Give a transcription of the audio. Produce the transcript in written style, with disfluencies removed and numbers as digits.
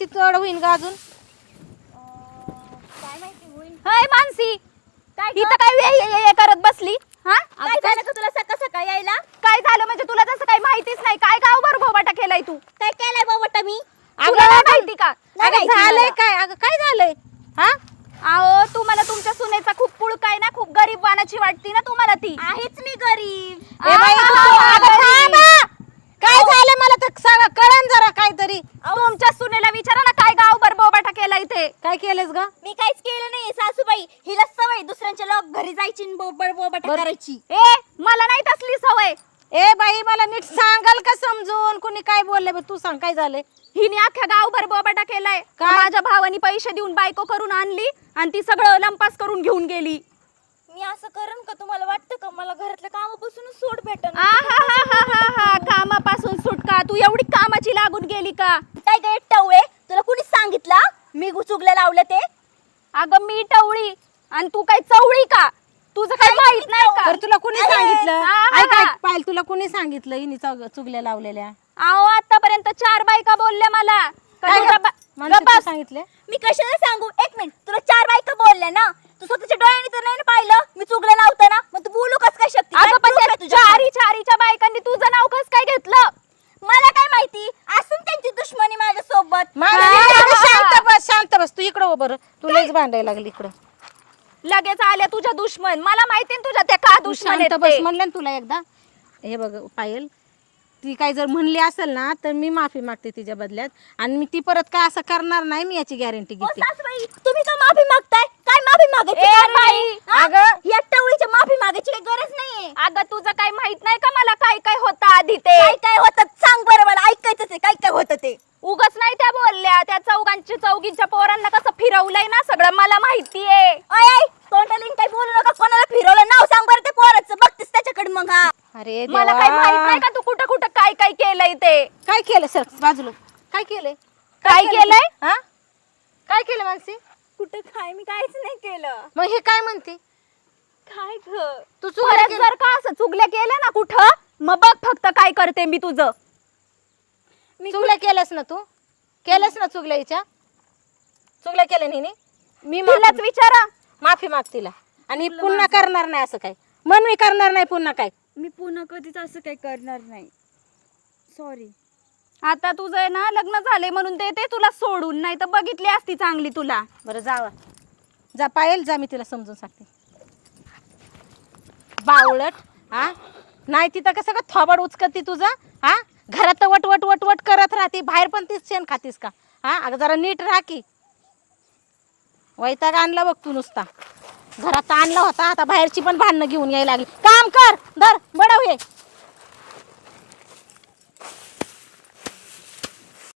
तिथं होईन का अजून? काय माहिती होईल. हाय मानसी, काय इथं काय ये करत बसली? हा काय झालं का तुला सकाळ सकाळ यायला? काय झालं म्हणजे तुला तसं काही माहितीच नाही? काय गावभर भोबाटा केलाय तू? काय केलंय बाबा मी? तुला नाही माहिती का? नाही माहिती झालंय मला. काय? अगं काय झालंय? हा अहो तुम्हाला तुमच्या सुनेचा खूप पुळका आहे ना, खूप गरीब वानाची वाटती ना तुम्हाला ती. आहेच मी गरीब. ए बाई, अगं थांब हा. काय झालं मला तर सगळं कळण जरा काहीतरी. तुमच्या सुनेला विचारा ना काय गावभर बोबाटा केला इथे. काय केलंस ग? मी काहीच केलं नाही सासूबाई. हिला सवय दुसऱ्यांच्या लोक घरी जायची आणि बोबट करायची. ए मला नाही तसली सवय. ए बाई मला नीट सांगाल का समजून? कुणी काय बोलले बघ, तू सांग काय झालंय? हिने अख्ख्या गावभर बोबाटा केलाय. काय? माझ्या भावानी पैसे देऊन बायको करून आणली आणि ती सगळं लंपास करून घेऊन गेली. मी असं करेन का? तुम्हाला वाटतं का मला घरातल्या कामापासूनच सोड भेटन? आहाहाहाहा, कामापासून सुटका. तू एवढी कामाची लागून गेली का? काय काय टवळे तुला कुणी सांगितलं मी चुगल्या लावलं ते? अगं मी टवळी आणि तू काय चवळी का? तुझं काय माहित नाही का? तर तुला कुणी सांगितलं? हा, ऐक हा. ऐक पायल, तुला कुणी सांगितलं हिने चुगल्या लावलेल्या? अहो आतापर्यंत 4 बायका बोलल्या मला. का काय तुझ्या माणसाला गप्प बस. सांगितलं? मी कशाला सांगू? एक मिनिट, तुला 4 बायका बोलल्या ना, तू स्वतःच्या डोळ्यांनी तर नाही ना पाहिलं मी चुगल्या लावताना? मग तू बोलू कस काय शकते? अगं पण त्या चारीच्या बायकांनी तुझं नाव कस काय घेतलं? मला काय माहिती असून त्यांची दुश्मनी माझ्या सोबत. शांत बस, शांत बस. तू इकडं हो बरं. तू लईच भांडायला लागली इकडं. लगेच आल्या तुझ्या दुश्मन. मला माहिती ना तुझ्या त्या का तू दुश्मन शांत आहेत बस ते. म्हणलं ना तुला एकदा. हे बघ पायल, ती काय जर म्हणली असेल ना तर मी माफी मागते तिच्या बदल्यात, आणि मी ती परत काय असं करणार नाही, मी याची गॅरंटी ओ घेते. सासूबाई, तुम्ही का माफी मागताय? काय माफी मागायची ए कारण बाई, आहे? हा? अगं या टवळीच्या माफी मागायची काही गरज नाहीये. अगं तुझं काय माहित नाही का मला काय काय होतं आधी ते? काय काय होतं सांग बरं, मला ऐकायचंच आहे. काय काय होतं ते? उगच नाही त्या बोलल्या. त्या चौघींच्या पोरांना कसं फिरवलंय ना सगळं मला माहितीये. ओय तोंडालीन काय बोलू नका. कोणाला फिरवलं नाव सांग बरं ते पोराचं. बघतेस त्याच्याकडे मग. हा अरे मला देवा. काय माहित नाही का तू कुठं कुठं काय काय केलंय ते? काय केलं सर बाजूला? काय केलंय? काय केलंय? हा काय केलं मानसी? कुठे काय? मी काहीच नाही केलं. मग हे काय म्हणते? काय ग? तू चुगल्या परत जर का असं चुगल्या केल्या ना कुठं, मग बघ फक्त काय करते मी तुझं. चुगल्या केल्यास ना? तू केलंस ना चुगल्या? हिच्या चुगल्या केल्या हिने. मी तिलाच विचारा. माफी माग तिला, आणि पुन्हा करणार नाही असं काय. मन मी करणार नाही पुन्हा काय. मी पुन्हा कधीच असं काही करणार नाही. सॉरी. आता तुझं आहे ना लग्न झाले म्हणून देते तुला सोडून, नाही तर बघितली असती चांगली तुला. बरं जावा, जा पायल, जा. मी तिला समजून सांगते. बावळट. हा नाही तिथं कसं का थोबाड उचकती तुझं? हा घरात वट वट वट वट करत राहते, बाहेर पण तीच शेण खातीस का? हा अगं जरा नीट राहा की. वैताग आणला बघ तू नुसता. घरात आणला होता, आता बाहेरची पण भांडणं घेऊन यायला लागली. काम कर, धर बडव हे.